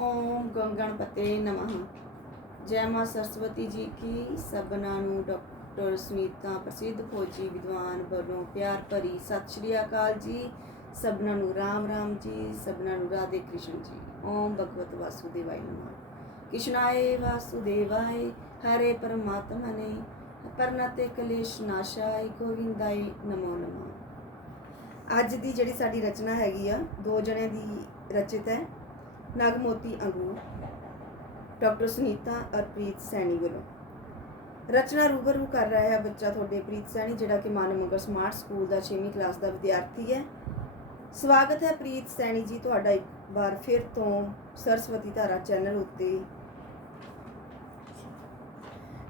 ਓਮ ਗੰਗਣਪਤੇ ਨਮః। ਜੈ ਮਾਂ ਸਰਸਵਤੀ ਜੀ ਕੀ ਸਭਨਾਂ ਨੂੰ ਡਾਕਟਰ ਸੁਨੀਤਾ ਪ੍ਰਸਿੱਧ ਫੌਜੀ ਵਿਦਵਾਨ ਵੱਲੋਂ ਪਿਆਰ ਭਰੀ ਸਤਿ ਸ਼੍ਰੀ ਅਕਾਲ ਜੀ। ਸਭਨਾਂ ਨੂੰ ਰਾਮ ਰਾਮ ਜੀ, ਸਭਨਾਂ ਨੂੰ ਰਾਧੇ ਕ੍ਰਿਸ਼ਨ ਜੀ। ਓਮ ਭਗਵਤ ਵਾਸੁਦੇਵਾਏ ਨਮঃ। ਕ੍ਰਿਸ਼ਨਾਏ ਵਾਸੁਦੇਵਾਏ, ਹਰੇ ਪਰਮਾਤਮਨੇ ਪਰਨਤੇ ਕਲੇਸ਼ ਨਾਸ਼ਾਏ, ਗੋਵਿੰਦਾਏ ਨਮੋ ਨਮः। ਅੱਜ ਦੀ ਜਿਹੜੀ ਸਾਡੀ ਰਚਨਾ ਹੈਗੀ ਆ, ਦੋ ਜਣਿਆਂ ਦੀ ਰਚਿਤ ਹੈ। ਨਗਮੋਤੀ ਅੰਗੂਰ ਡਾਕਟਰ ਸੁਨੀਤਾ ਔਰਪ੍ਰੀਤ ਸੈਣੀ ਵੱਲੋਂ। ਰਚਨਾ ਰੂਬਰੂ ਕਰ ਰਿਹਾ ਹੈ ਬੱਚਾ ਤੁਹਾਡੇ ਪ੍ਰੀਤ ਸੈਣੀ, ਜਿਹੜਾ ਕਿ ਮਾਨਵ ਮੰਗਲ ਸਮਾਰਟ ਸਕੂਲ ਦਾ 6ਵੀਂ ਕਲਾਸ ਦਾ ਵਿਦਿਆਰਥੀ ਹੈ। ਸਵਾਗਤ ਹੈ ਪ੍ਰੀਤ ਸੈਣੀ ਜੀ, ਤੁਹਾਡਾ ਇੱਕ ਵਾਰ ਫਿਰ ਤੋਂ ਸਰਸਵਤੀ ਧਾਰਾ ਚੈਨਲ ਉੱਤੇ।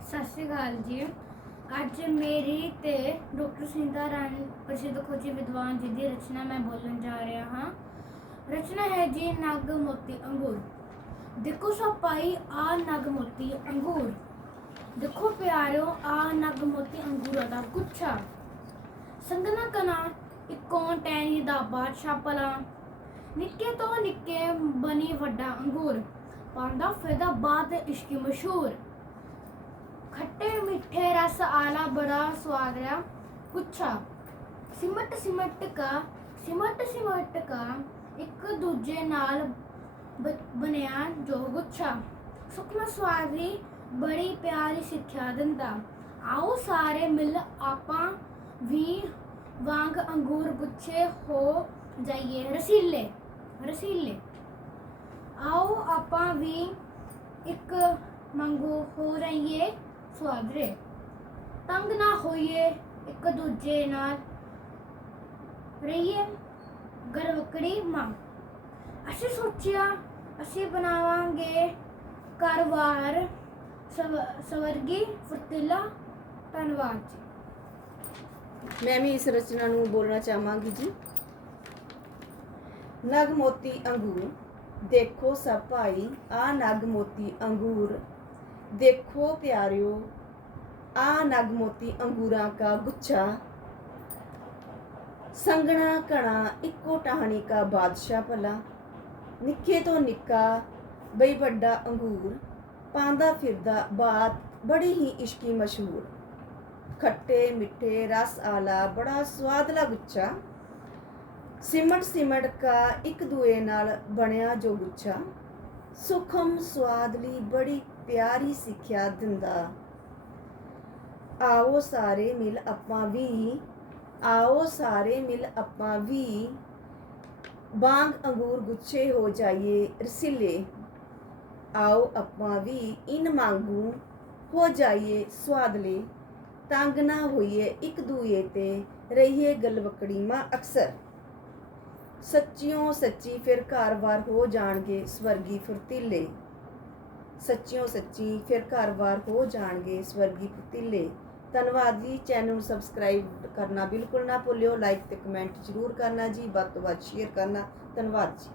ਸਤਿ ਸ਼੍ਰੀ ਅਕਾਲ ਜੀ। ਅੱਜ ਮੇਰੀ ਤੇ ਡਾਕਟਰ ਸਿੰਧਾ ਰਾਣੀ ਪ੍ਰਸਿੱਧ ਖੋਜੀ ਵਿਦਵਾਨ ਜੀ ਦੀ ਰਚਨਾ ਮੈਂ ਬੋਲਣ ਜਾ ਰਿਹਾ ਹਾਂ। ਰਚਨਾ ਹੈ ਜੀ ਨਗ ਮੋਤੀ ਅੰਗੂਰ। ਦੇਖੋ ਸੋ ਪਾਈ ਆ ਨਗ ਮੋਤੀ ਅੰਗੂਰ। ਦੇਖੋ ਪਿਆਰਿਓ ਆ ਨਗ ਮੋਤੀ ਅੰਗੂਰਾਂ ਦਾ ਗੁੱਛਾ। ਸੰਗਨਾ ਕਨਾ ਇੱਕੋਂ ਟੈਣੀ ਦਾ ਬਾਦਸ਼ਾਹ ਭਲਾ। ਨਿੱਕੇ ਤੋਂ ਨਿੱਕੇ ਬਣੀ ਵੱਡਾ ਅੰਗੂਰ ਪਾਂਦਾ ਫਿਰਦਾ ਬਾਦ ਇਸ਼ਕੀ ਮਸ਼ਹੂਰ। ਖੱਟੇ ਮਿੱਠੇ ਰਸ ਆਲਾ ਬੜਾ ਸਵਾਦ ਰਿਹਾ ਗੁੱਛਾ। ਸਿਮਟ ਸਿਮਟ ਕਾ, ਸਿਮਟ ਸਿਮਟ ਕਾ ਇੱਕ ਦੂਜੇ ਨਾਲ ਬਣਿਆ ਜੋ ਗੁੱਛਾ। ਸੁਖਨਾ ਸਵਾਦੀ ਬੜੀ ਪਿਆਰੀ ਸਿੱਖਿਆ ਦਿੰਦਾ। ਆਓ ਸਾਰੇ ਮਿਲ ਆਪਾਂ ਵੀ ਵਾਂਗ ਅੰਗੂਰ ਗੁੱਛੇ ਹੋ ਜਾਈਏ। ਰਸੀਲੇ ਰਸੀਲੇ। ਆਓ ਆਪਾਂ ਵੀ ਇੱਕ ਮੰਗੂ ਹੋ ਰਹੀਏ ਸੁਆਦਰੇ। ਤੰਗ ਨਾ ਹੋਈਏ ਇੱਕ ਦੂਜੇ ਨਾਲ ਰਹੀਏ। ਗਰਵਕੜੀ ਮਾਂ। ਅਸੀਂ ਸੋਚਿਆ, ਅਸੀਂ ਬਣਾਵਾਂਗੇ ਕਾਰੋਬਾਰ ਸਵਰਗੀ ਫੁਰਤੀਲਾ ਧੰਨਵਾਦ ਜੀ। ਮੈਂ ਵੀ ਇਸ ਰਚਨਾ ਨੂੰ ਬੋਲਣਾ ਚਾਹਾਂਗੀ ਜੀ। ਨਗ ਮੋਤੀ ਅੰਗੂਰ, ਦੇਖੋ ਸਭ ਭਾਈ, ਆ ਨਗ ਮੋਤੀ ਅੰਗੂਰ, ਦੇਖੋ ਪਿਆਰਿਓ, ਆ ਨਗ ਮੋਤੀ ਅੰਗੂਰਾਂ ਦਾ ਗੁੱਛਾ ਸੰਗਣਾ ਘਣਾ ਇੱਕੋ ਟਾਹਣੀ ਕਾ ਬਾਦਸ਼ਾਹ ਭਲਾ। ਨਿੱਕੇ ਤੋਂ ਨਿੱਕਾ ਬਈ ਵੱਡਾ ਅੰਗੂਰ ਪਾਂਦਾ ਫਿਰਦਾ ਬਾਤ ਬੜੀ ਹੀ ਇਸ਼ਕੀ ਮਸ਼ਹੂਰ। ਖੱਟੇ ਮਿੱਠੇ ਰਸ ਆਲਾ ਬੜਾ ਸਵਾਦਲਾ ਗੁੱਚਾ ਸਿਮਟ ਸਿਮਟ ਕਾ ਇੱਕ ਦੂਏ ਨਾਲ ਬਣਿਆ ਜੋ ਗੁੱਚਾ ਸੁਖਮ ਸਵਾਦਲੀ ਬੜੀ ਪਿਆਰੀ ਸਿੱਖਿਆ ਦਿੰਦਾ। ਆਓ ਸਾਰੇ ਮਿਲ ਆਪਾਂ ਵੀ ਆਓ ਸਾਰੇ ਮਿਲ ਆਪਾਂ ਵੀ ਬਾਗ ਅੰਗੂਰ ਗੁੱਛੇ ਹੋ ਜਾਈਏ ਰਸੀਲੇ। ਆਓ ਆਪਾਂ ਵੀ ਇਨ ਮੰਗੂ ਹੋ ਜਾਈਏ ਸਵਾਦਲੇ ਤੰਗ ਨਾ ਹੋਈਏ ਇੱਕ ਦੂਏ ਤੇ, ਰਹੀਏ ਗਲਵਕੜੀ ਮਾਂ ਅਕਸਰ। ਸੱਚਿਓ ਸੱਚੀ ਫਿਰ ਘਰ ਵਾਰ ਹੋ ਜਾਣਗੇ ਸਵਰਗੀ ਫੁਰਤੀਲੇ। ਸੱਚਿਓ ਸੱਚੀ ਫਿਰ ਘਰ ਵਾਰ ਹੋ ਜਾਣਗੇ ਸਵਰਗੀ ਫੁਰਤੀਲੇ। ਧੰਨਵਾਦ ਜੀ। ਚੈਨਲ ਨੂੰ ਸਬਸਕ੍ਰਾਈਬ ਕਰਨਾ ਬਿਲਕੁਲ ਨਾ ਭੁੱਲਿਓ। ਲਾਈਕ ਤੇ ਕਮੈਂਟ ਜ਼ਰੂਰ ਕਰਨਾ ਜੀ। ਵੱਧ ਤੋਂ ਵੱਧ ਸ਼ੇਅਰ ਕਰਨਾ। ਧੰਨਵਾਦ ਜੀ।